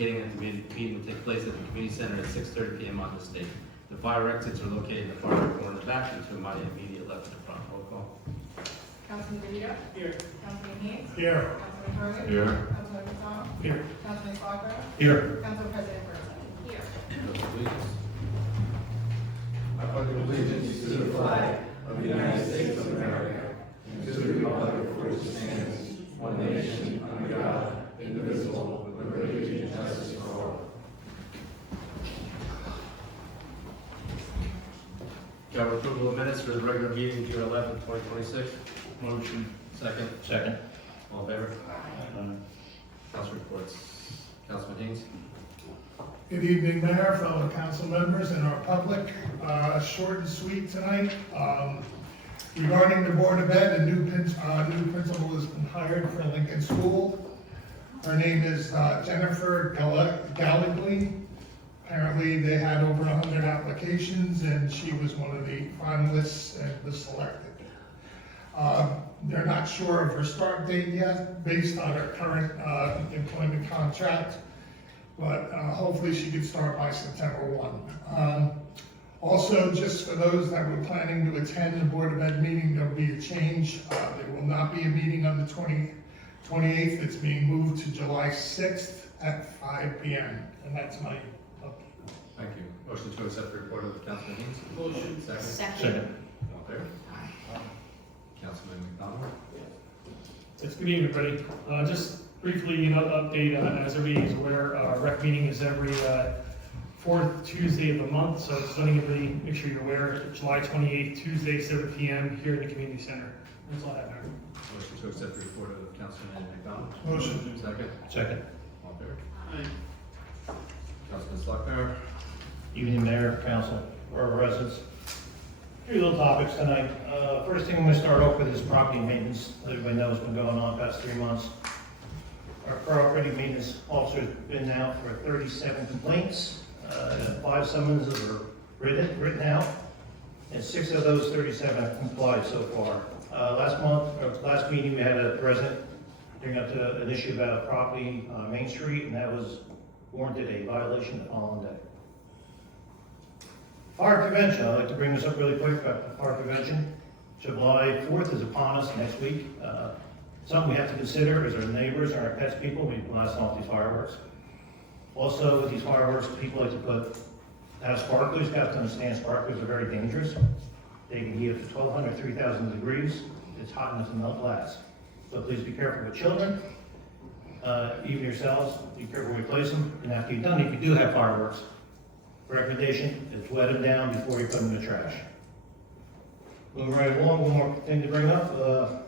indicating that the meeting will take place at the community center at 6:30 p.m. on this date. The fire exits are located in the far right corner in the back and to my immediate left in the front. Roll call. Councilman DeVito? Here. Councilman Haynes? Here. Councilman Hurley? Here. Councilman McDonald? Here. Councilman Clark? Here. Council President Bertha? Here. I pledge allegiance to the flag of the United States of America and to the republic for which it stands, one nation, under God, indivisible, with liberty and justice for all. Got approval of minutes for the regular meeting, June 11, 2026. Motion. Second. Second. All in favor? Council reports. Councilman Haynes. Good evening, Mayor, fellow council members, and our public. Short and sweet tonight. Regarding the Board of Ed, a new principal has been hired for Lincoln School. Her name is Jennifer Gallagly. Apparently, they had over 100 applications, and she was one of the finalists and was selected. They're not sure of her start date yet, based on her current employment contract, but hopefully she can start by September 1. Also, just for those that were planning to attend the Board of Ed meeting, there will be a change. There will not be a meeting on the 28th. It's being moved to July 6th at 5 p.m. And that's my update. Thank you. Motion to accept the report of Councilman Haynes. Motion. Second. Second. All in favor? Councilman McDonald. It's good evening, everybody. Just briefly, update, as everybody is aware, our rec meeting is every fourth Tuesday of the month, so just letting everybody make sure you're aware, July 28th, Tuesday, 7 p.m. here in the community center. That's all I have, Mayor. Motion to accept the report of Councilman McDonald. Motion. Second. Second. All in favor? Councilman Sluckner. Evening, Mayor, Council, or residents. Three little topics tonight. First thing I'm going to start off with is property maintenance. Everybody knows what's been going on the past 3 months. Our property maintenance officer's been out for 37 complaints. 5 summonses were written out, and 6 of those 37 have complied so far. Last meeting, we had a resident bring up an issue about a property on Main Street, and that was warranted a violation the following day. Fire prevention, I'd like to bring this up really quick about fire prevention. July 4th is upon us next week. Something we have to consider is our neighbors and our pets people. We blast off these fireworks. Also, with these fireworks, people like to have sparklers. You have to understand sparklers are very dangerous. They can heat up to 1,200, 3,000 degrees. It's hot enough to melt glass. So please be careful with children, even yourselves. Be careful where you place them. And after you're done, if you do have fireworks, recommendation is wet them down before you put them in the trash. Moving right along, one more thing to bring up.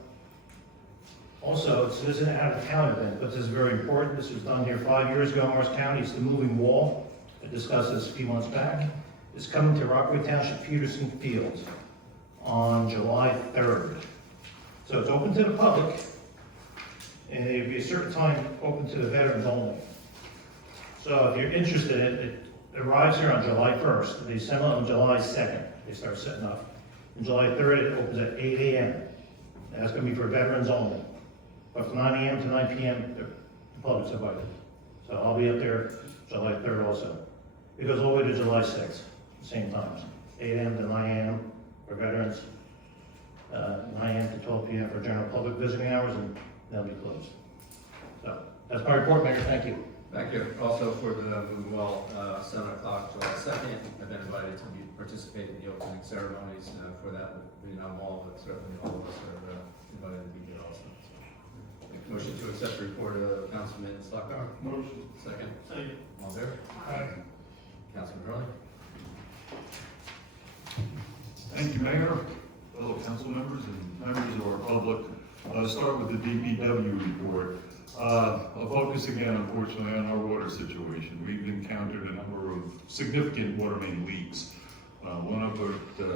Also, this isn't out of the county event, but this is very important. This was done here 5 years ago in Morris County. It's the moving wall. I discussed this a few months back. It's coming to Rockaway Township Peterson Field on July 3rd. So it's open to the public, and it'll be a certain time open to the veterans only. So if you're interested in it, it arrives here on July 1st. They send it on July 2nd. They start setting up. On July 3rd, it opens at 8 a.m. And that's going to be for veterans only. But from 9 a.m. to 9 p.m., the public's invited. So I'll be up there July 3rd also. It goes all the way to July 6th, same times. 8 a.m. to 9 a.m. for veterans, 9 a.m. to 12 p.m. for general public visiting hours, and they'll be closed. So that's my report, Mayor. Thank you. Thank you. Also for the moving wall, 7 o'clock, July 2nd. I've been invited to participate in the opening ceremonies for that. Maybe not all, but certainly all of us are invited to be here also. Motion to accept the report of Councilman Sluckner. Motion. Second. Second. All in favor? Aye. Councilman Hurley. Thank you, Mayor, fellow council members and members of our public. I'll start with the DPW report. I'll focus again, unfortunately, on our water situation. We've encountered a number of significant water main leaks. One up at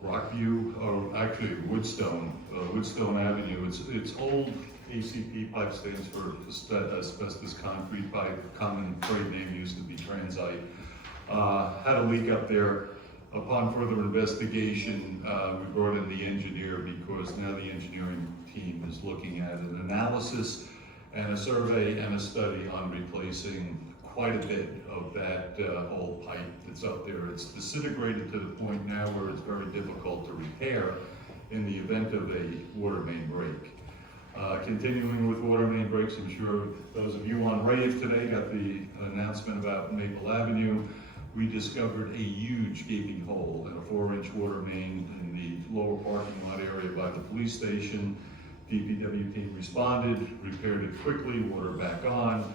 Rockview, or actually Woodstone Avenue. It's old ACP pipe, stands for asbestos concrete pipe. Common trade name used to be Transite. Had a leak up there. Upon further investigation, we brought in the engineer because now the engineering team is looking at an analysis and a survey and a study on replacing quite a bit of that old pipe that's up there. It's disintegrated to the point now where it's very difficult to repair in the event of a water main break. Continuing with water main breaks, I'm sure those of you on rave today got the announcement about Maple Avenue. We discovered a huge gaping hole in a 4-inch water main in the lower parking lot area by the police station. DPW team responded, repaired it quickly, water back on.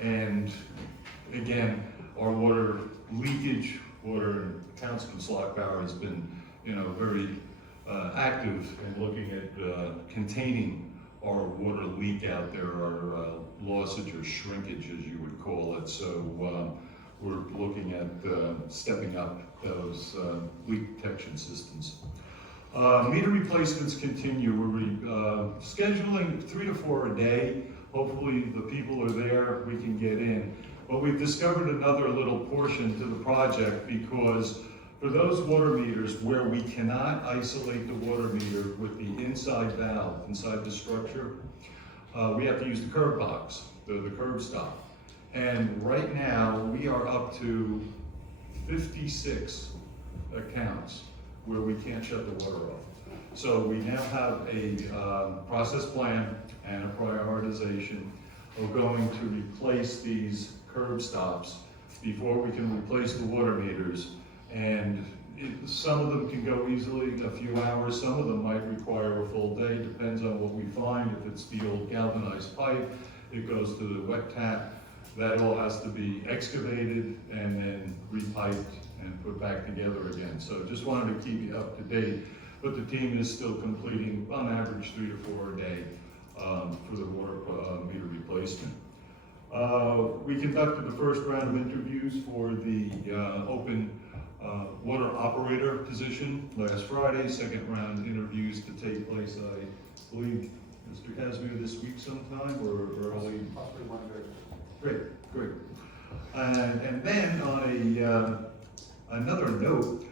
And again, our water leakage, water, Councilman Slotbauer has been, very active in looking at containing our water leak out there, our lossage or shrinkage, as you would call it. So we're looking at stepping up those leak detection systems. Meter replacements continue. We're scheduling 3 to 4 a day. Hopefully the people are there, we can get in. But we've discovered another little portion to the project, because for those water meters where we cannot isolate the water meter with the inside valve inside the structure, we have to use the curb box, the curb stop. And right now we are up to 56 accounts where we can't shut the water off. So we now have a process plan and a prioritization. We're going to replace these curb stops before we can replace the water meters. And some of them can go easily a few hours, some of them might require a full day, depends on what we find. If it's the old galvanized pipe, it goes to the wet tap. That all has to be excavated and then repiped and put back together again. So just wanted to keep you up to date. But the team is still completing on average 3 to 4 a day for the water meter replacement. We conducted the first round of interviews for the open water operator position last Friday. Second round interviews to take place, I believe, Mr. Casimir, this week sometime or early? Possibly Monday. Great. And then on another note,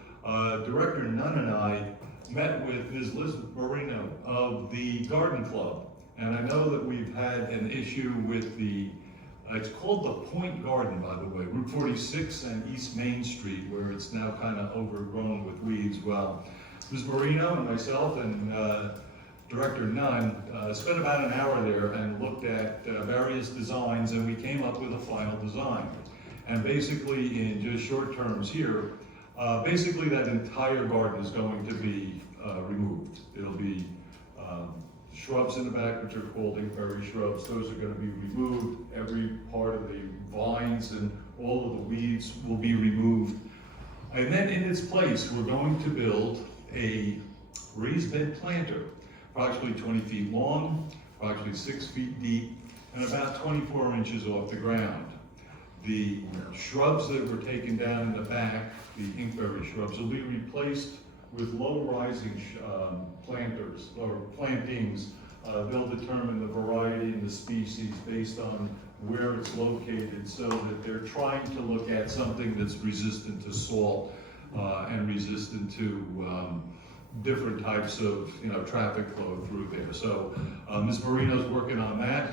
Director Nunn and I met with Ms. Liz Marino of the Garden Club. And I know that we've had an issue with it's called the Point Garden, by the way, Route 46 and East Main Street, where it's now kind of overgrown with weeds. Well, Ms. Marino and myself and Director Nunn spent about an hour there and looked at various designs, and we came up with a final design. And basically, in just short terms here, basically that entire garden is going to be removed. It'll be shrubs in the back, which are called inkberry shrubs. Those are going to be removed. Every part of the vines and all of the weeds will be removed. And then in its place, we're going to build a raised bed planter, approximately 20 feet long, approximately 6 feet deep, and about 24 inches off the ground. The shrubs that were taken down in the back, the inkberry shrubs, will be replaced with low-rising planters or plantings. They'll determine the variety and the species based on where it's located, so that they're trying to look at something that's resistant to salt and resistant to different types of traffic flow through there. So Ms. Marino's working on that.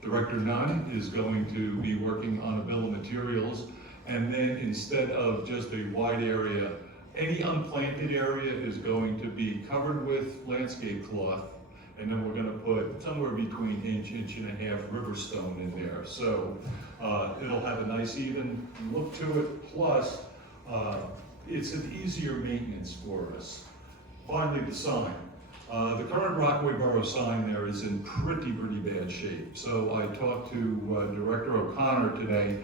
Director Nunn is going to be working on a bill of materials, and then instead of just a wide area, any unplanted area is going to be covered with landscape cloth, and then we're going to put somewhere between inch and a half river stone in there. So it'll have a nice even look to it, plus it's an easier maintenance for us. Finally, the sign. The current Rockaway Borough sign there is in pretty bad shape. So I talked to Director O'Connor today,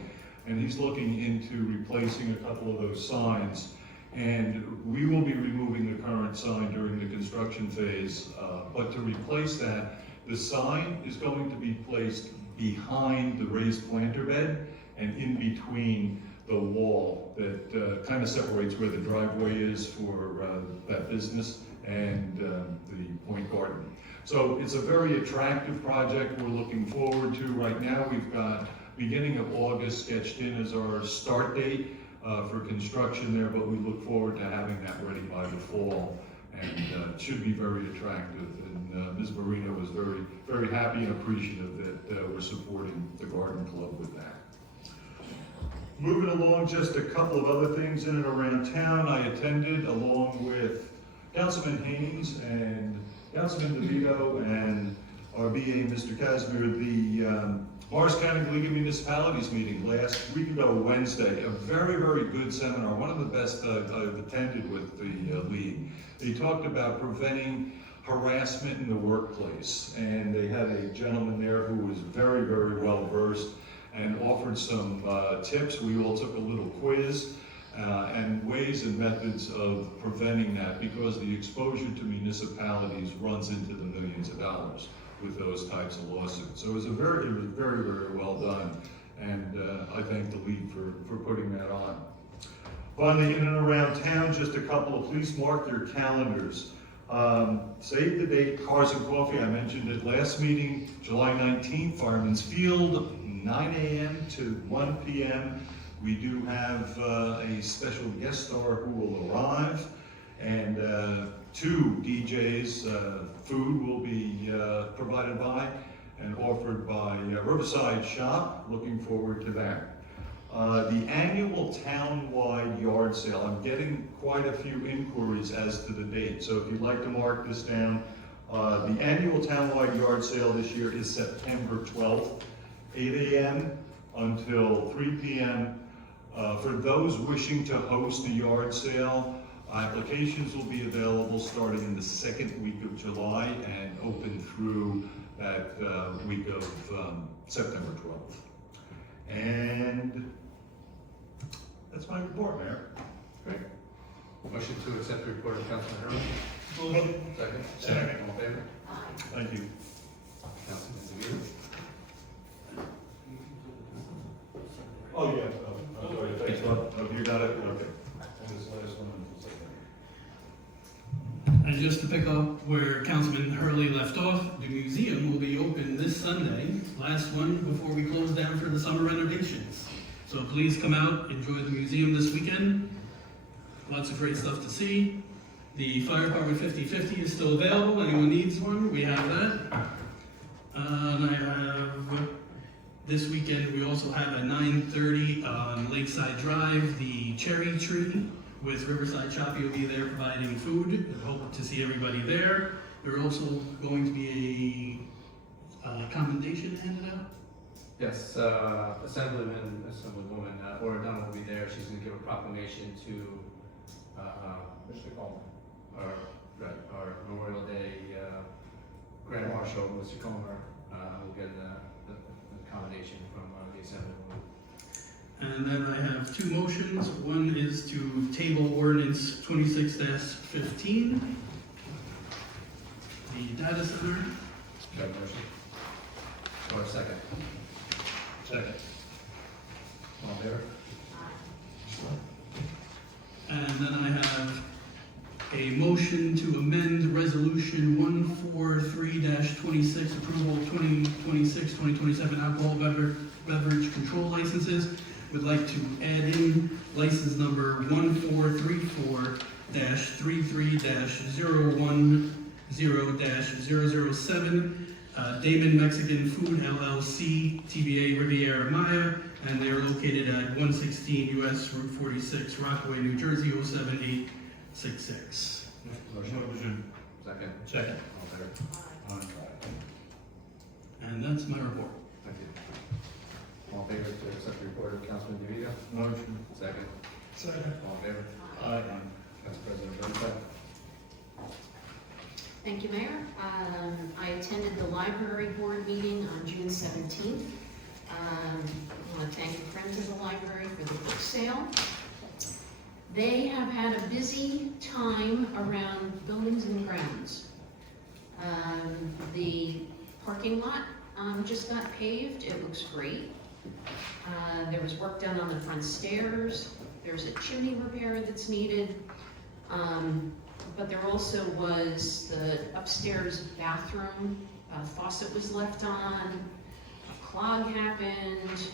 and he's looking into replacing a couple of those signs. And we will be removing the current sign during the construction phase, but to replace that, the sign is going to be placed behind the raised planter bed and in between the wall that kind of separates where the driveway is for that business and the Point Garden. So it's a very attractive project we're looking forward to. Right now we've got beginning of August sketched in as our start date for construction there, but we look forward to having that ready by the fall. and it should be very attractive. And Ms. Marino was very, very happy and appreciative that we're supporting the Garden Club with that. Moving along, just a couple of other things in and around town. I attended along with Councilman Haynes and Councilman DeVito and our BA, Mr. Casimir, the Morris County League of Municipalities meeting last week ago, Wednesday. A very, very good seminar, one of the best I've attended with the league. They talked about preventing harassment in the workplace, and they had a gentleman there who was very, very well versed and offered some tips. We all took a little quiz and ways and methods of preventing that, because the exposure to municipalities runs into the millions of dollars with those types of lawsuits. So it was very, very well done, and I thank the league for putting that on. Finally, in and around town, just a couple of, please mark your calendars. Save the date, Cars and Coffee, I mentioned it last meeting, July 19th, Fireman's Field, 9 a.m. to 1 p.m. We do have a special guest star who will arrive, and 2 DJs, food will be provided by and offered by Riverside Shop. Looking forward to that. The annual town-wide yard sale, I'm getting quite a few inquiries as to the date, so if you'd like to mark this down, the annual town-wide yard sale this year is September 12th, 8 a.m. until 3 p.m. For those wishing to host a yard sale, applications will be available starting in the second week of July and open through that week of September 12th. And that's my report, Mayor. Great. Motion to accept the report of Councilman Hurley. Second. Second. All in favor? Thank you. Councilman DeVito. Oh, yeah. I'm sorry. Thanks, Bob. Oh, you got it? Okay. And this last one. And just to pick up where Councilman Hurley left off, the museum will be open this Sunday, last one before we close down for the summer renovations. So please come out, enjoy the museum this weekend. Lots of great stuff to see. The Fire Department 50/50 is still available. Anyone needs one, we have that. And I have, this weekend, we also have at 9:30 on Lakeside Drive, the Cherry Tree with Riverside Shop. Will be there providing food. I hope to see everybody there. There are also going to be a commendation handed out. Yes, Assemblywoman O'Donnell will be there. She's going to give a proclamation to Mr. Coleman, our Memorial Day Grand Marshal, Mr. Comer. We'll get the commendation from the Assemblywoman. And then I have 2 motions. One is to table ordinance 26-15, the data center. Do you have a motion? Or a second? Second. All in favor? And then I have a motion to amend resolution 143-26, approval 2026-2027 alcohol beverage control licenses. Would like to add in license number 1434-33-010-007, Damon Mexican Food LLC, TBA Riviera Maya, and they are located at 116 US Route 46, Rockaway, New Jersey, 07866. Motion. Second. Second. All in favor? And that's my report. Thank you. All in favor to accept the report of Councilman DeVito? Motion. Second. Second. All in favor? Aye. Council President Burnside? Thank you, Mayor. I attended the library board meeting on June 17th. I want to thank the Friends of the Library for the book sale. They have had a busy time around buildings and grounds. The parking lot just got paved. It looks great. There was work done on the front stairs. There's a chimney repair that's needed. But there also was the upstairs bathroom, faucet was left on, a clog happened.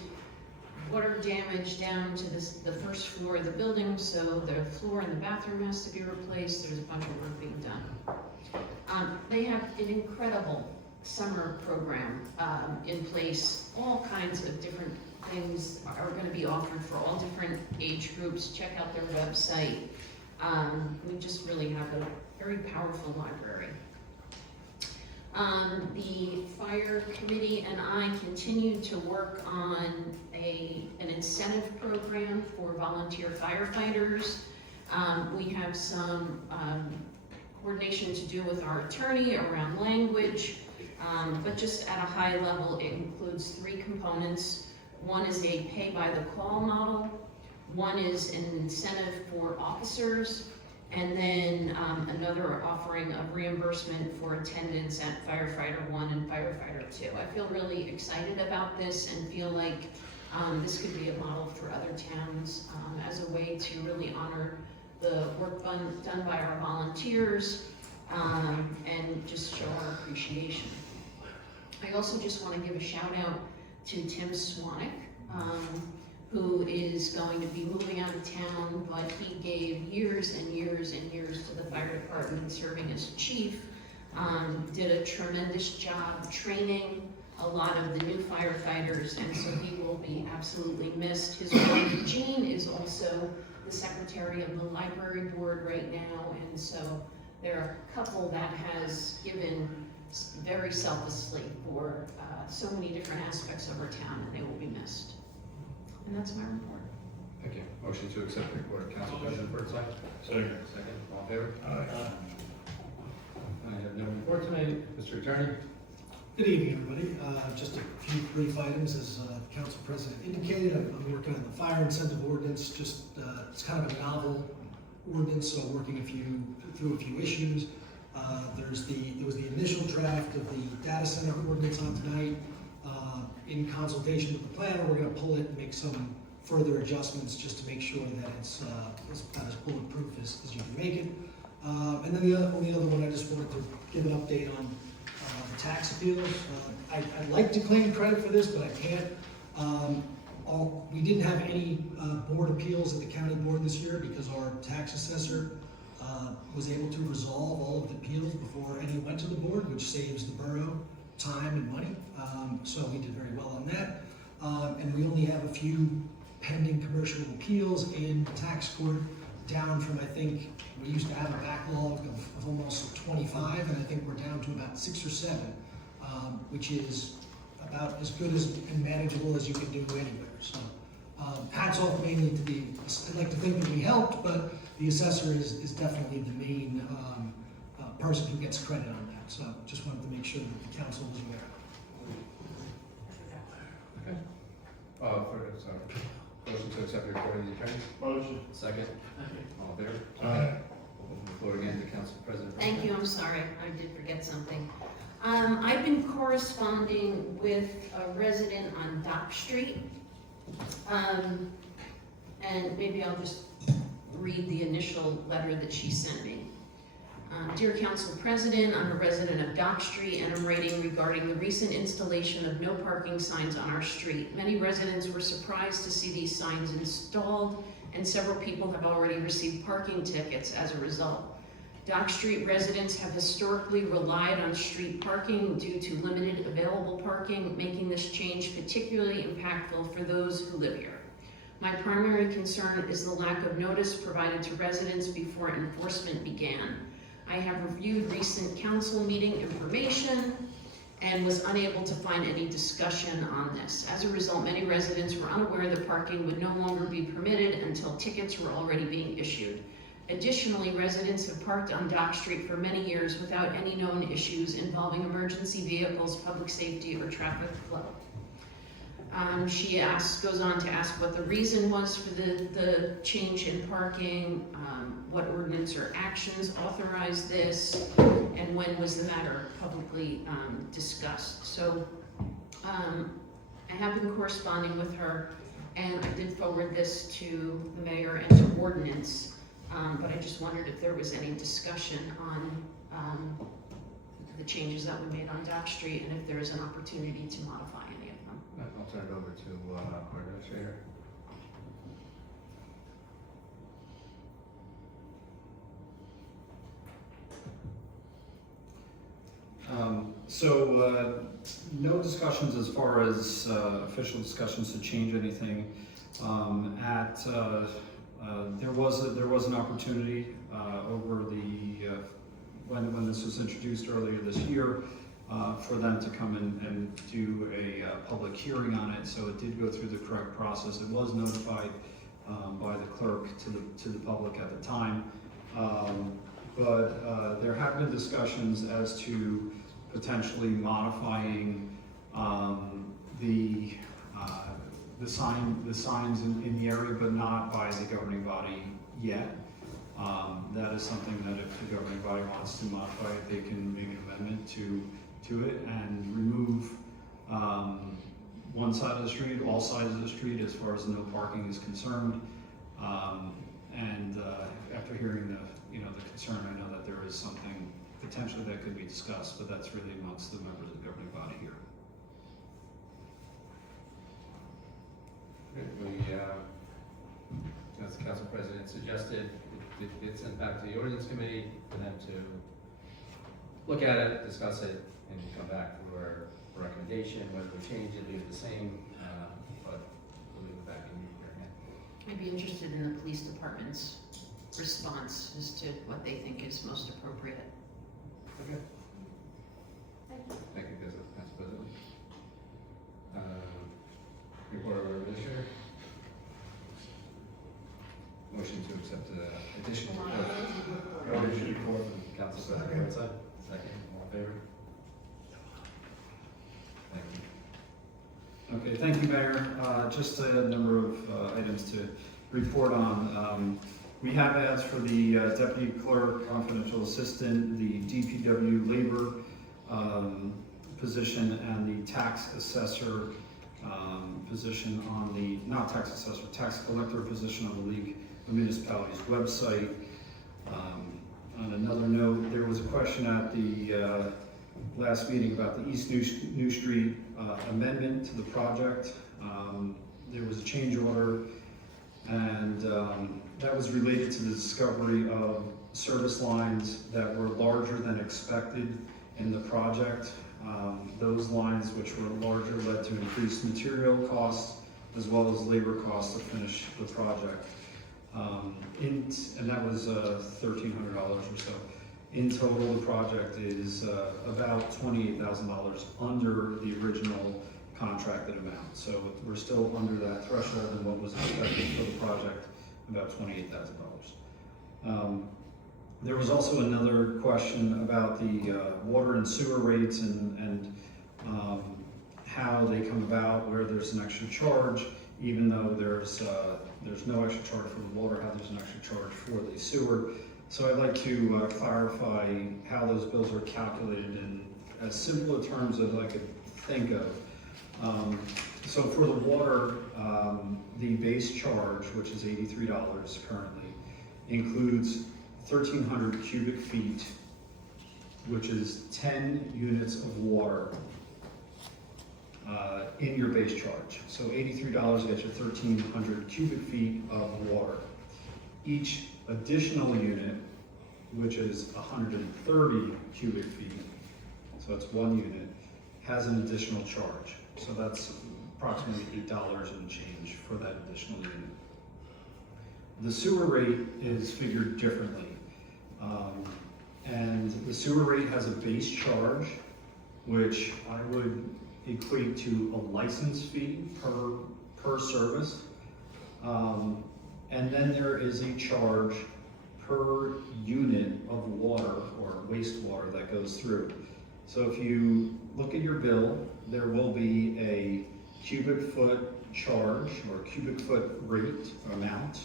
water damage down to the first floor of the building, so the floor in the bathroom has to be replaced. There's a bunch of work being done. They have an incredible summer program in place. All kinds of different things are going to be offered for all different age groups. Check out their website. We just really have a very powerful library. The fire committee and I continue to work on an incentive program for volunteer firefighters. We have some coordination to do with our attorney around language, but just at a high level, it includes 3 components. One is a pay-by-the-call model, one is an incentive for officers, and then another offering of reimbursement for attendance at Firefighter 1 and Firefighter 2. I feel really excited about this and feel like this could be a model for other towns as a way to really honor the work done by our volunteers and just show our appreciation. I also just want to give a shout out to Tim Swanek, who is going to be moving out of town, but he gave years and years and years to the fire department serving as chief, did a tremendous job training a lot of the new firefighters, and so he will be absolutely missed. His wife Jean is also the secretary of the library board right now, and so they're a couple that has given very selflessly for so many different aspects of our town, and they will be missed. And that's my report. Thank you. Motion to accept the report of Council President Birdseye. Second. Second, all in favor? I have no report tonight. Mr. Attorney? Good evening, everybody. Just a few brief items, as Council President indicated. I'm working on the fire incentive ordinance. Just it's kind of a novel ordinance, so working through a few issues. There was the initial draft of the data center ordinance on tonight. In consultation with the planner, we're going to pull it and make some further adjustments just to make sure that it's about as bulletproof as you can make it. And then the only other one, I just wanted to give an update on the tax appeals. I'd like to claim credit for this, but I can't. We didn't have any board appeals at the county board this year because our tax assessor was able to resolve all of the appeals before any went to the board, which saves the borough time and money. So we did very well on that. And we only have a few pending commercial appeals in the tax court, down from, I think, we used to have a backlog of almost 25, and I think we're down to about 6 or 7, which is about as good and manageable as you can do anywhere. So hats off mainly to I'd like to think that we helped, but the assessor is definitely the main person who gets credit on that. So just wanted to make sure that the council was aware. Okay. Sorry. Motion to accept the report of the attorney. Motion. Second. All in favor? Aye. Open the floor again to Council President. Thank you, I'm sorry, I did forget something. I've been corresponding with a resident on Dock Street. And maybe I'll just read the initial letter that she sent me. Dear Council President, I'm a resident of Dock Street and I'm writing regarding the recent installation of no parking signs on our street. Many residents were surprised to see these signs installed, and several people have already received parking tickets as a result. Dock Street residents have historically relied on street parking due to limited available parking, making this change particularly impactful for those who live here. My primary concern is the lack of notice provided to residents before enforcement began. I have reviewed recent council meeting information and was unable to find any discussion on this. As a result, many residents were unaware that parking would no longer be permitted until tickets were already being issued. Additionally, residents have parked on Dock Street for many years without any known issues involving emergency vehicles, public safety, or traffic flow. She goes on to ask what the reason was for the change in parking, what ordinance or actions authorized this, and when was the matter publicly discussed. So I have been corresponding with her, and I did forward this to the mayor and to Ordinance, but I just wondered if there was any discussion on the changes that we made on Dock Street, and if there is an opportunity to modify any of them. I'll turn it over to Ordinance. Administrator. No discussions as far as official discussions to change anything. There was an opportunity over the when this was introduced earlier this year for them to come in and do a public hearing on it. So it did go through the correct process. It was notified by the clerk to the public at the time. But there have been discussions as to potentially modifying the signs in the area, but not by the governing body yet. That is something that if the governing body wants to modify it, they can make an amendment to it and remove one side of the street, all sides of the street as far as no parking is concerned. After hearing the concern, I know that there is something potentially that could be discussed, but that's really amongst the members of the governing body here. As the council president suggested, it gets sent back to the ordinance committee for them to look at it, discuss it, and come back for a recommendation, whether we change it, leave it the same, but we'll leave it back in your hand. I'd be interested in the police department's response as to what they think is most appropriate. Okay. Thank you, Council President. Report of our administrator. Motion to accept the additional report from Council President Whiteside. Second, all in favor? Thank you. Okay, thank you, Mayor. Just a number of items to report on. We have ads for the deputy clerk, confidential assistant, the DPW labor position, and the tax assessor position on the, not tax assessor, tax collector position on the League of Municipalities website. On another note, there was a question at the last meeting about the East New Street amendment to the project. There was a change order, and that was related to the discovery of service lines that were larger than expected in the project. Those lines which were larger led to increased material costs as well as labor costs to finish the project. And that was $1,300 or so. In total, the project is about $28,000 under the original contracted amount. So we're still under that threshold and what was expected for the project, about $28,000. There was also another question about the water and sewer rates and how they come about, where there's an extra charge, even though there's no extra charge for the water, how there's an extra charge for the sewer. So I'd like to clarify how those bills are calculated in as simple a terms as I could think of. So for the water, the base charge, which is $83 currently, includes 1,300 cubic feet, which is 10 units of water in your base charge. So $83 gets you 1,300 cubic feet of water. Each additional unit, which is 130 cubic feet, so it's one unit, has an additional charge. So that's approximately $8 and change for that additional unit. The sewer rate is figured differently. And the sewer rate has a base charge, which I would equate to a license fee per service. And then there is a charge per unit of water or wastewater that goes through. So if you look at your bill, there will be a cubic foot charge or cubic foot rate amount,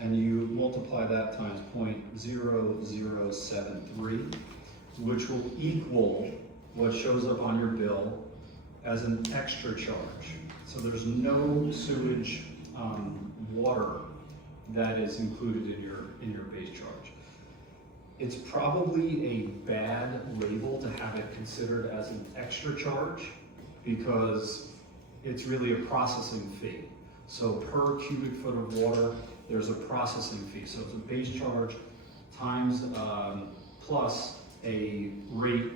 and you multiply that times 0.0073, which will equal what shows up on your bill as an extra charge. So there's no sewage water that is included in your base charge. It's probably a bad label to have it considered as an extra charge because it's really a processing fee. So per cubic foot of water, there's a processing fee. So it's a base charge times plus a rate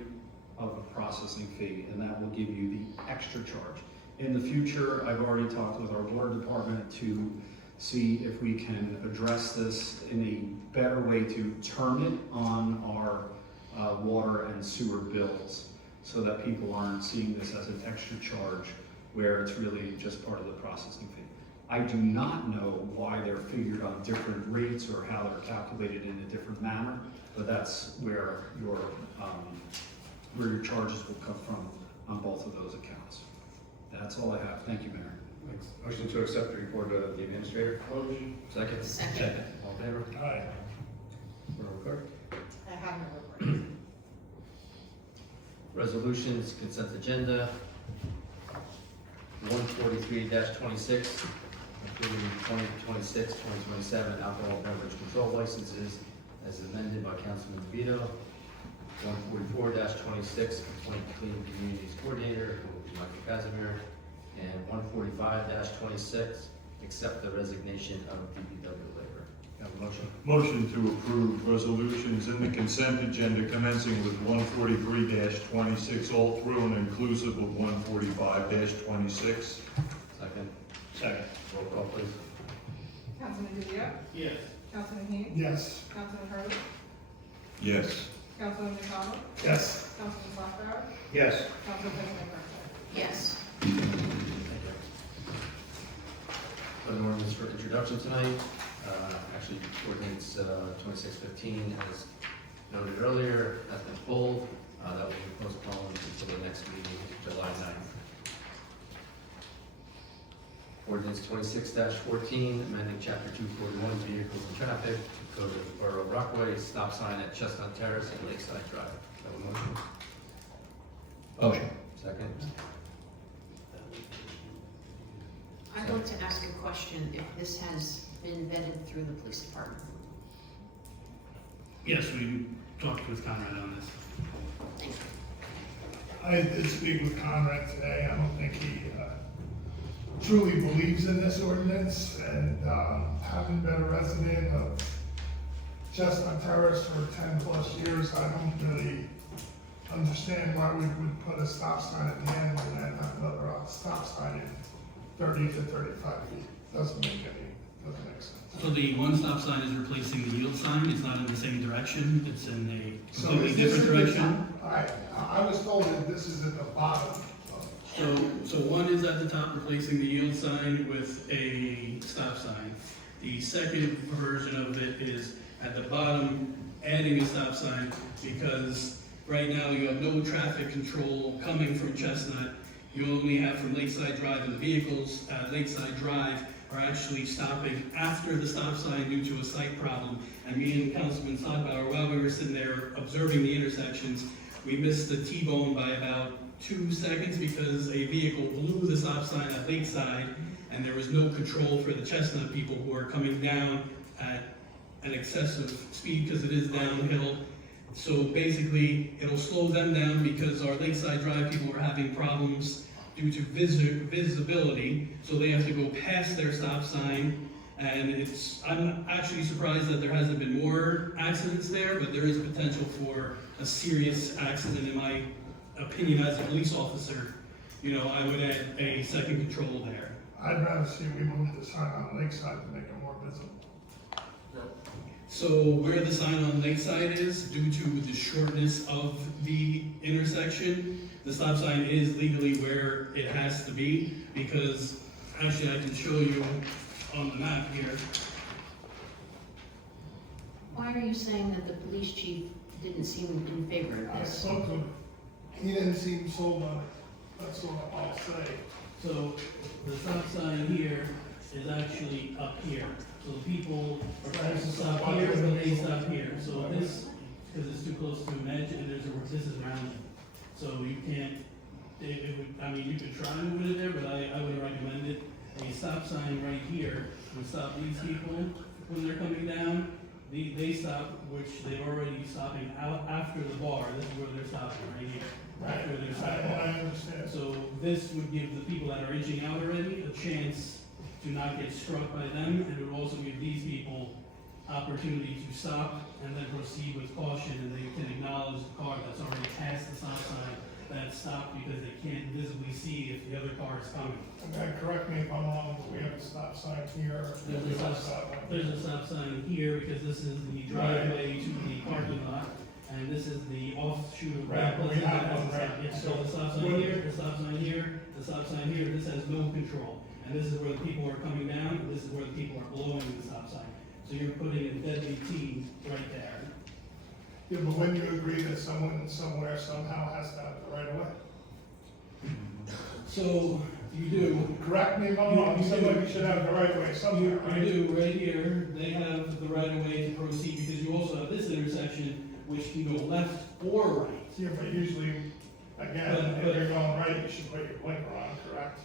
of a processing fee, and that will give you the extra charge. In the future, I've already talked with our water department to see if we can address this in a better way to term it on our water and sewer bills, so that people aren't seeing this as an extra charge where it's really just part of the processing fee. I do not know why they're figured on different rates or how they're calculated in a different manner, but that's where your charges will come from on both of those accounts. That's all I have. Thank you, Mayor. Thanks. Motion to accept the report of the administrator. Motion. Second. Second. All in favor? Aye. Borough clerk. I have no report. Resolutions, consent agenda. 143-26, approving 2026, 2027 alcohol beverage control licenses as amended by Councilman Vito. 144-26, appoint clean communities coordinator, who will be Michael Casimir. And 145-26, accept the resignation of DPW labor. Have a motion? Motion to approve resolutions in the consent agenda commencing with 143-26 all through and inclusive of 145-26. Second. Second. Roll call, please. Councilman DeVito? Yes. Councilman Heath? Yes. Councilman Hurley? Yes. Councilman McDonald? Yes. Councilman Slackbauer? Yes. Council President Bertha? Yes. Thank you. An ordinance for introduction tonight. Actually, ordinance 2615, as noted earlier, has been pulled. That will be postponed until the next meeting, July 9th. Ordinance 26-14, amending chapter 241, vehicles and traffic, code of Borough Rockaway, stop sign at Chestnut Terrace and Lakeside Drive. Have a motion? Motion. Second. I'd like to ask a question if this has been vetted through the police department. Yes, we talked with Conrad on this. Thank you. I did speak with Conrad today. I don't think he truly believes in this ordinance, and having been a resident of Chestnut Terrace for 10 plus years, I don't really understand why we would put a stop sign at the end and then another stop sign in 30 to 35 feet. Doesn't make sense. So the one stop sign is replacing the yield sign, it's not in the same direction, it's in a So completely is this different at the direction? top? I was told that this is at the bottom of. So one is at the top replacing the yield sign with a stop sign. The second version of it is at the bottom, adding a stop sign, because right now you have no traffic control coming from Chestnut. You only have from Lakeside Drive, and the vehicles at Lakeside Drive are actually stopping after the stop sign due to a sight problem. And me and Councilman Slackbauer, while we were sitting there observing the intersections, we missed the T-bone by about 2 seconds because a vehicle blew the stop sign at Lakeside, and there was no control for the Chestnut people who are coming down at an excessive speed because it is downhill. So basically, it'll slow them down because our Lakeside Drive people are having problems due to visibility, so they have to go past their stop sign. And I'm actually surprised that there hasn't been more accidents there, but there is potential for a serious accident in my opinion as a police officer. You know, I would add a second control there. I'd rather see we move the sign on Lakeside to make it more visible. So where the sign on Lakeside is, due to the shortness of the intersection, the stop sign is legally where it has to be, because actually I can show you on the map here. Why are you saying that the police chief didn't seem in favor of I this? spoke to him. He didn't seem sold on it. That's what I'll say. So the stop sign here is actually up here. So people are supposed to stop here, but they stop here. So this, because it's too close to an edge, and this is around it. So you can't, I mean, you could try moving it there, but I wouldn't recommend it. A stop sign right here would stop these people when they're coming down. They stop, which they're already stopping out after the bar. This is where they're stopping, right here. After they're stopping. I understand. So this would give the people that are inching out already a chance to not get struck by them, and it would also give these people opportunity to stop and then proceed with caution, and they can acknowledge the car that's already passed the stop sign that stopped because they can't visibly see if the other car is coming. Okay, correct me if I'm wrong, but we have a stop sign here. There's a stop sign here because this is the driveway to the parking lot, and this is the offshoot of Right, Mount we Pleasant. have one, right. Yeah, so the stop sign here, the stop sign here, the stop sign here, this has no control. And this is where the people are coming down, and this is where the people are blowing the stop sign. So you're putting a deadly T right there. Yeah, but when you agree that someone somewhere somehow has to have the right of way? So you do, Correct me if I'm wrong, somebody should have the right of way somewhere, you right? do, right here, they have the right of way to proceed because you also have this intersection which can go left or right. Yeah, but usually, again, if you're going right, you should put your blinker on, correct?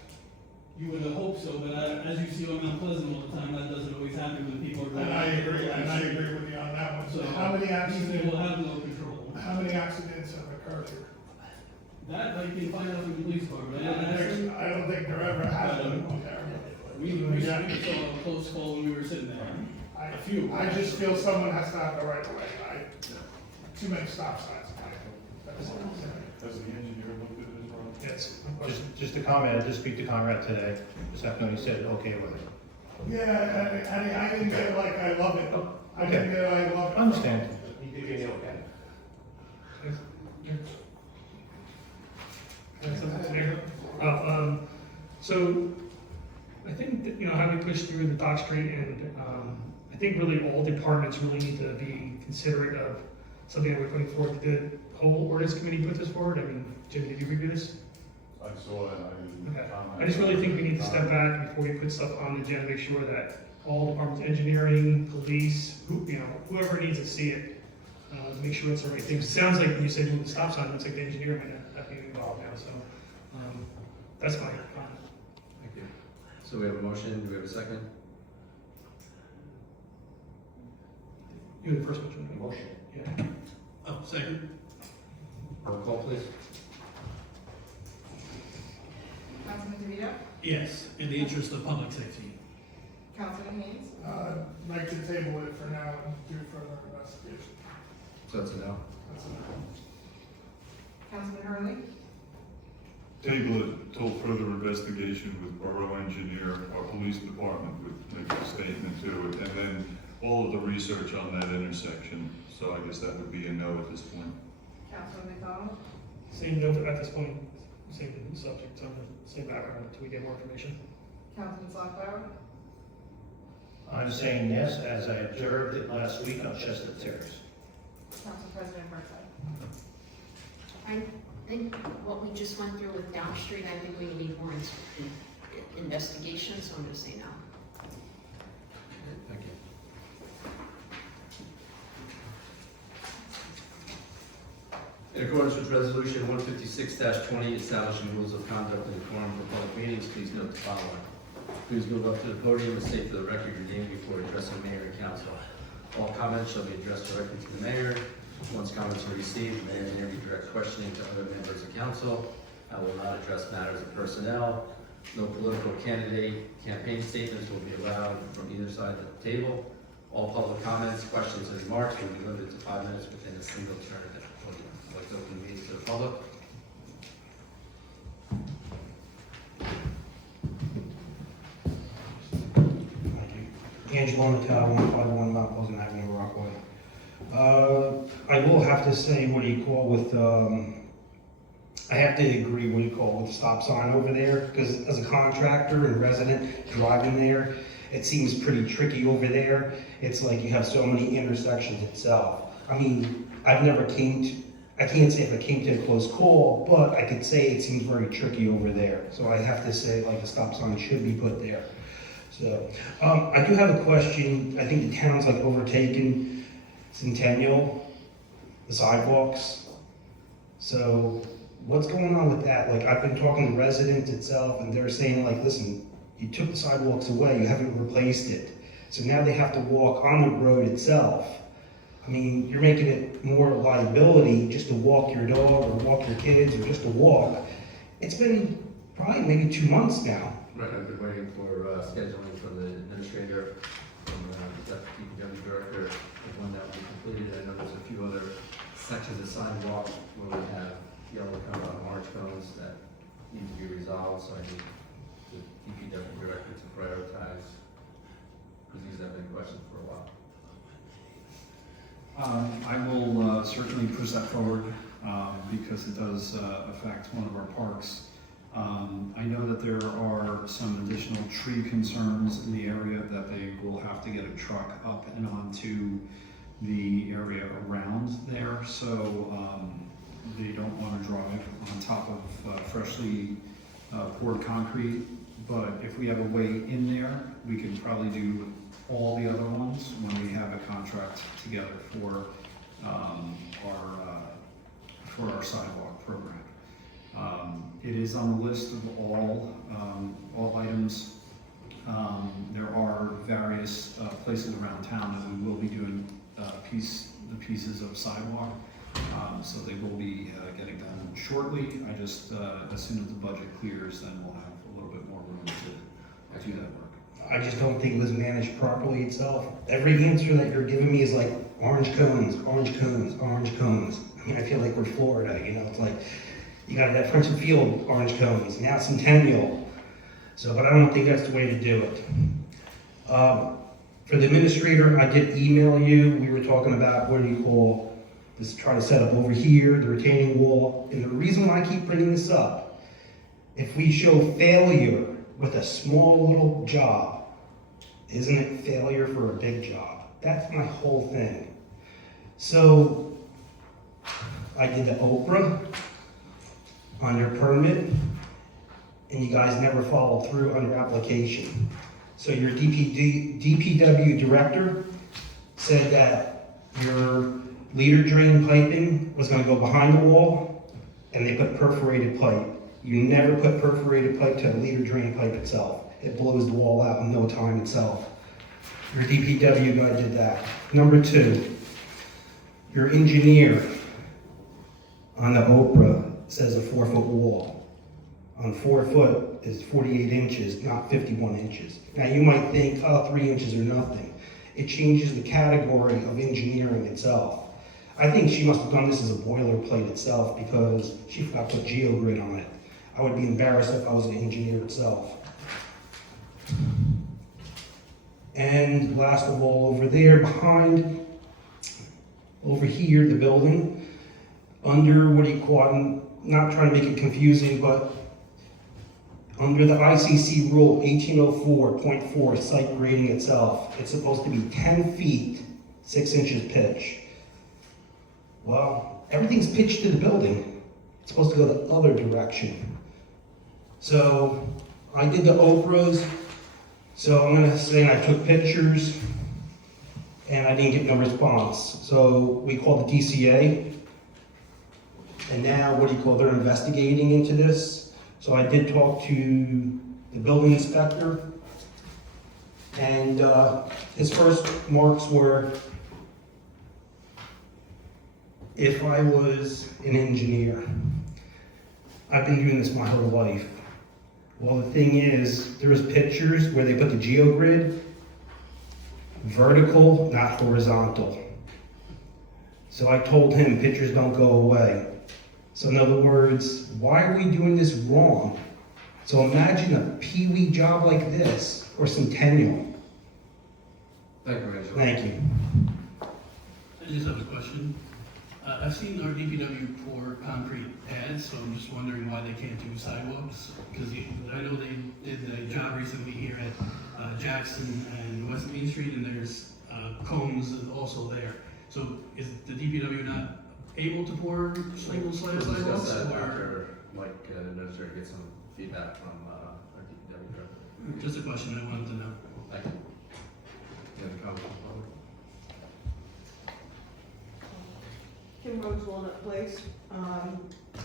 You would hope so, but as you see on Mount Pleasant all the time, that doesn't always happen when people are going. And I agree with you on that one. So How many these accidents, people have no control. how many accidents have occurred here? That I can find out from the police department. And I don't think there ever has been one there. we saw a close call when we were sitting there. A few. I just feel someone has to have the right of way. Too many stop signs. That's all I'm saying. Has the engineer looked at this, Ron? Yes. Just a comment, I did speak to Conrad today, this afternoon, he said okay with it. Yeah, I didn't get it like I love it. I didn't get it, I love it. I understand. So, I think, that, how we push through the Dock Street, and I think really all departments really need to be considerate of something that we're putting forward. The whole ordinance committee put this forward. I mean, Jim, did you review this? I saw it, Okay. I just really think we need to step back before we put stuff on the agenda, make sure that all departments, engineering, police, whoever needs to see it, make sure it's the right thing. It sounds like when you say move the stop sign, it's like the engineer might not be involved now, so, that's my comment. Thank you. So we have a motion, do we have a second? You had the first motion. Motion. Yeah. Oh, second? Roll call, please. Councilman DeVito? Yes, in the interest of public safety. Councilman Haynes? Like to table it for now and do further investigation. So that's a no. That's enough. Councilman Hurley? Table it till further investigation with borough engineer, our police department would make a statement to it, and then all of the research on that intersection. So I guess that would be a no at this point. Councilman McDonald? Same note at this point, same subject, same background until we get more information. Councilman Slocklauer? I'm saying yes, as I observed it last week on Chestnut Terrace. Council President Bertha? I think what we just went through with Dock Street, I think we need more investigation, so I'm gonna say no. Thank you. In accordance with Resolution 156-20, establishing rules of conduct and quorum for public meetings, please note the following. Please move up to the podium and state for the record your name before addressing mayor and council. All comments shall be addressed directly to the mayor. Once comments are received, the mayor may be direct questioning to other members of council. I will not address matters of personnel. No political candidate campaign statements will be allowed from either side of the table. All public comments, questions, and remarks will be limited to 5 minutes within a single turn at the podium. I'd like to open the meeting to the public. Angelo Mattel, 151 Mount Pleasant Avenue, Rockaway. I will have to say, I have to agree with the stop sign over there, because as a contractor and resident driving there, it seems pretty tricky over there. It's like you have so many intersections itself. I mean, I can't say if I came to a close call, but I could say it seems very tricky over there. So I have to say, a stop sign should be put there. So, I do have a question. I think the town's overtaken Centennial, the sidewalks. So, what's going on with that? I've been talking to residents itself, and they're saying, listen, you took the sidewalks away, you haven't replaced it. So now they have to walk on the road itself. I mean, you're making it more liability just to walk your dog or walk your kids or just to walk. It's been probably maybe 2 months now. Right, I've been waiting for scheduling from the administrator, from the DPW director, the one that will be completed. I know there's a few other sections of sidewalk where we have yellow cone, orange cones that need to be resolved, so I need the DPW director to prioritize, because these have been questions for a while. I will certainly push that forward because it does affect one of our parks. I know that there are some additional tree concerns in the area that they will have to get a truck up and onto the area around there, so they don't want to drive on top of freshly poured concrete. But if we have a way in there, we can probably do all the other ones when we have a contract together for our sidewalk program. It is on the list of all items. There are various places around town that we will be doing the pieces of sidewalk, so they will be getting done shortly. I just, as soon as the budget clears, then we'll have a little bit more room to do that work. I just don't think it was managed properly itself. Every answer that you're giving me is like orange cones, orange cones, orange cones. I mean, I feel like we're Florida, you know, it's like, you got that French Field orange cones, now Centennial. So, but I don't think that's the way to do it. For the administrator, I did email you. We were talking about, what do you call this, try to set up over here, the retaining wall. And the reason why I keep bringing this up, if we show failure with a small little job, isn't it failure for a big job? That's my whole thing. So, I did the Oprah on your permit, and you guys never followed through on your application. So your DPW director said that your leader drain piping was gonna go behind the wall, and they put perforated pipe. You never put perforated pipe to the leader drain pipe itself. It blows the wall out in no time itself. Your DPW guy did that. Number 2, your engineer on the Oprah says a 4-foot wall. On 4 foot is 48 inches, not 51 inches. Now you might think, oh, 3 inches are nothing. It changes the category of engineering itself. I think she must have done this as a boilerplate itself because she forgot to put geogrid on it. I would be embarrassed if I was an engineer itself. And last of all, over there behind, over here, the building, under, what do you call it, I'm not trying to make it confusing, but under the ICC rule 1804.4, site grading itself, it's supposed to be 10 feet, 6 inches pitch. Well, everything's pitched to the building. It's supposed to go the other direction. So I did the Oprahs. So I'm gonna say I took pictures and I didn't get no response. So we called the DCA, and now, what do you call, they're investigating into this. So I did talk to the building inspector, and his first marks were, if I was an engineer, I've been doing this my whole life. Well, the thing is, there was pictures where they put the geogrid vertical, not horizontal. So I told him pictures don't go away. So in other words, why are we doing this wrong? So imagine a peewee job like this, or Centennial. Thank you, Rachel. Thank you. I just have a question. I've seen our DPW pour concrete pads, so I'm just wondering why they can't do sidewalks. Because I know they did a job recently here at Jackson and West Main Street, and there's cones also there. So is the DPW not able to pour single slab We'll discuss sidewalks? that Or after Mike, the administrator, gets some feedback from our DPW director. just a question I wanted to know. Thank you. You have a comment? Kim Rose, Walnut Place.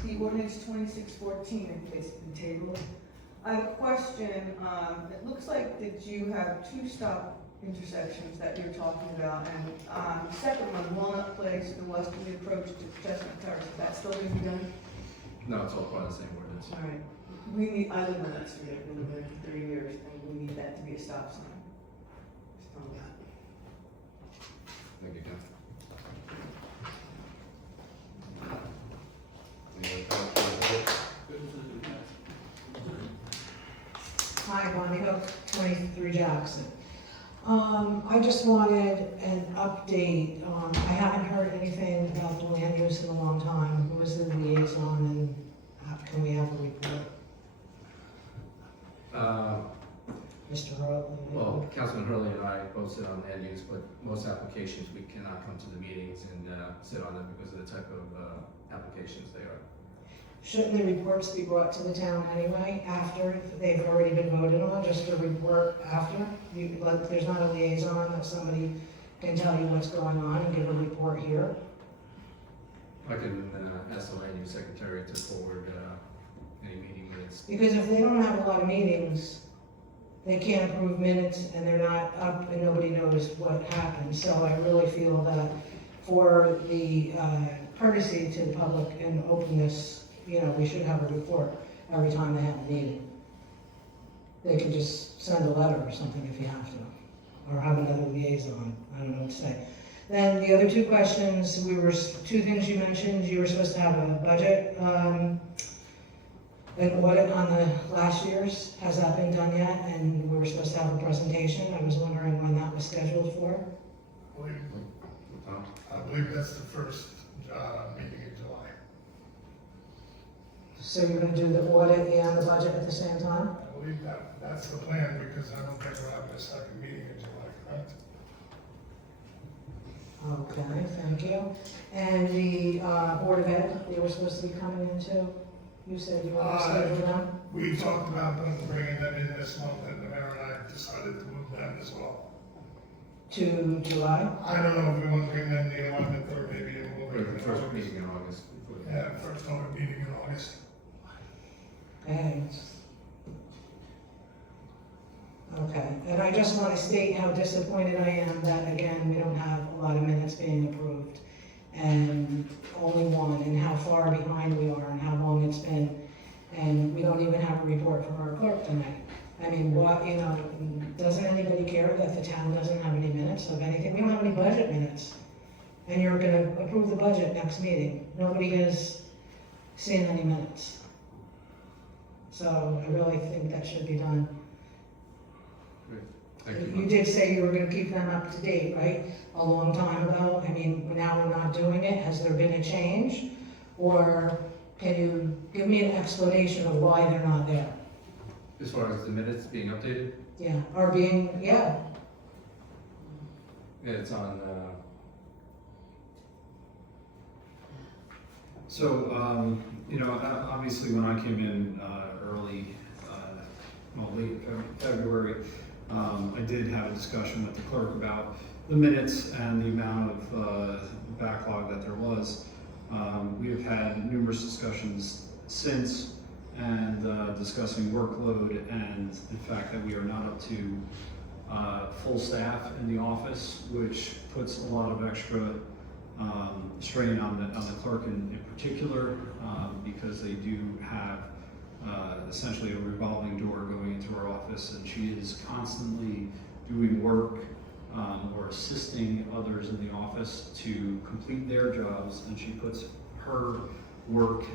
The ordinance 2614, in case it's been tabled. I have a question. It looks like that you have 2 stop intersections that you're talking about, and the second one, Walnut Place, the westerly approach to Chestnut Terrace, is that still going to be done? No, it's all part of the same ordinance. All right. I live on that street, I've been there for 3 years, and we need that to be a stop sign. Thank you, Ken. Any other comments? Hi, Bonnie Hook, 23 Jackson. I just wanted an update. I haven't heard anything about the land use in a long time. Who was the liaison and can we have a report? Mr. Hurley? Well, Councilman Hurley and I both sit on land use, but most applications, we cannot come to the meetings and sit on them because of the type of applications they are. Shouldn't the reports be brought to the town anyway, after they've already been voted on, just a report after? Like, there's not a liaison that somebody can tell you what's going on and give a report here? I can ask the land use secretary to forward any meeting minutes. Because if they don't have a lot of meetings, they can't approve minutes and they're not up and nobody knows what happened. So I really feel that for the courtesy to the public and openness, we should have a report every time they have a meeting. They could just send a letter or something if you have to, or have another liaison, I don't know what to say. Then the other two questions, two things you mentioned, you were supposed to have a budget, an audit on the last year's, has that been done yet? And we were supposed to have a presentation, I was wondering when that was scheduled for? I believe that's the first meeting in July. So you're gonna do the audit and the budget at the same time? I believe that's the plan, because I don't think we're having a second meeting in July, correct? Okay, thank you. And the Board of Ed, they were supposed to be coming in too? You said you were gonna schedule them? We talked about them bringing them in this month, and the mayor and I decided to move them as well. To July? I don't know if we want to bring them the 11th or maybe a little For bit the in first August. meeting in August. Yeah, first open meeting in August. Thanks. Okay, and I just want to state how disappointed I am that, again, we don't have a lot of minutes being approved, and only one, and how far behind we are, and how long it's been, and we don't even have a report from our clerk tonight. I mean, doesn't anybody care that the town doesn't have any minutes of anything? We don't have any budget minutes, and you're gonna approve the budget next meeting. Nobody has seen any minutes. So I really think that should be done. Thank you. You did say you were gonna keep them up to date, right? A long time ago. I mean, now we're not doing it. Has there been a change? Or can you give me an explanation of why they're not there? As far as the minutes being updated, Yeah, or being, yeah, yeah, it's on, So, obviously when I came in late February, I did have a discussion with the clerk about the minutes and the amount of backlog that there was. We have had numerous discussions since, and discussing workload and the fact that we are not up to full staff in the office, which puts a lot of extra strain on the clerk in particular, because they do have essentially a revolving door going into our office, and she is constantly doing work or assisting others in the office to complete their jobs, and she puts her work,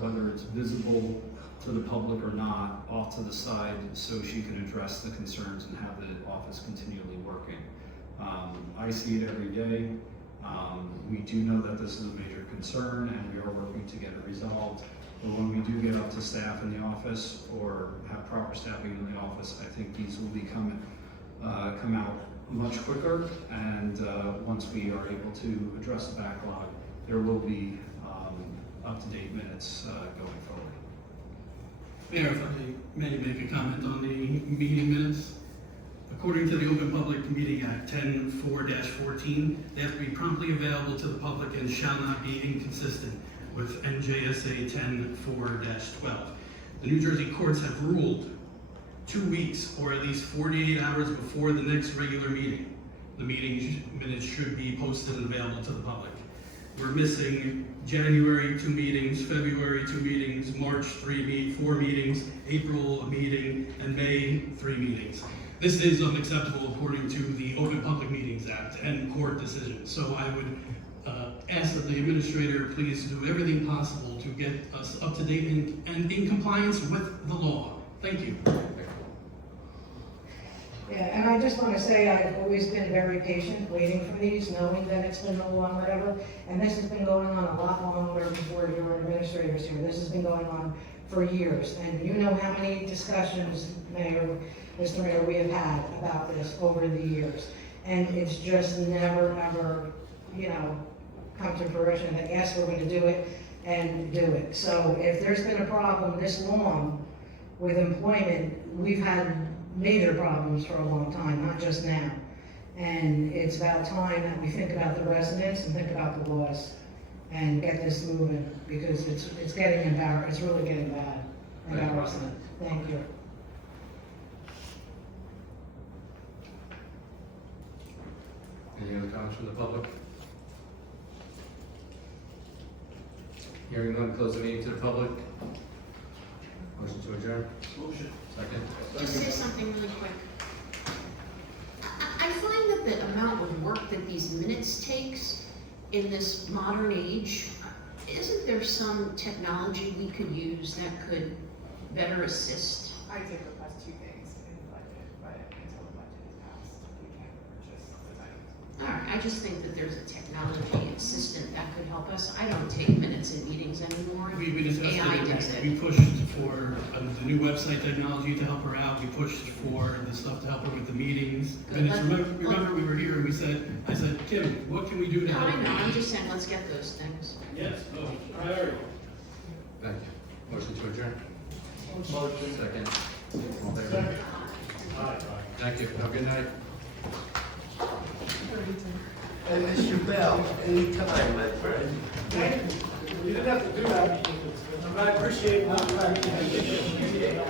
whether it's visible to the public or not, off to the side so she can address the concerns and have the office continually working. I see it every day. We do know that this is a major concern and we are working to get it resolved. But when we do get up to staff in the office or have proper staffing in the office, I think these will come out much quicker. And once we are able to address the backlog, there will be up-to-date minutes going forward. Mayor, if I may make a comment on the meeting minutes. According to the Open Public Meeting Act 10-4-14, they have to be promptly available to the public and shall not be inconsistent with NJSA 10-4-12. The New Jersey courts have ruled 2 weeks or at least 48 hours before the next regular meeting. The meeting minutes should be posted and available to the public. we're missing January 2 meetings, February 2 meetings, March 4 meetings, April a meeting, and May 3 meetings. This is unacceptable according to the Open Public Meetings Act and court decisions. So I would ask that the administrator please do everything possible to get us up to date and in compliance with the law. Thank you. Yeah, and I just want to say I've always been very patient waiting for these, knowing that it's been a long whatever. And this has been going on a lot longer before your administrators here. This has been going on for years. And you know how many discussions, Mayor, Mr. Mayor, we have had about this over the years. And it's just never, ever, come to fruition that yes, we're going to do it and do it. So if there's been a problem this long with employment, we've had major problems for a long time, not just now. And it's about time that we think about the residents and think about the laws and get this moving, because it's getting embarrassing. It's really getting bad. Embarrassing. Thank you. Any other comments from the public? Hearing none, close the meeting to the public. Motion to adjourn. Motion. Second. Just say something really quick. I find that the amount of work that these minutes takes in this modern age, isn't there some technology we could use that could better assist? I did request two things in the budget, but until the budget is passed, we can't purchase the items. All right, I just think that there's a technology assistant that could help us. I don't take minutes in meetings anymore. We discussed AI does it. it. We pushed for the new website technology to help her out. We pushed for the stuff to help her with the meetings. Good. Minutes. Remember we were here and I said, Kim, what can we do to No, help? I know, I'm just saying, let's get those things. Yes, priority. Thank you. Motion to adjourn. Motion. Second. All in favor? Thank you. Have a good night. And Mr. Bell, anytime, my friend. You didn't have to do that, but I appreciate it.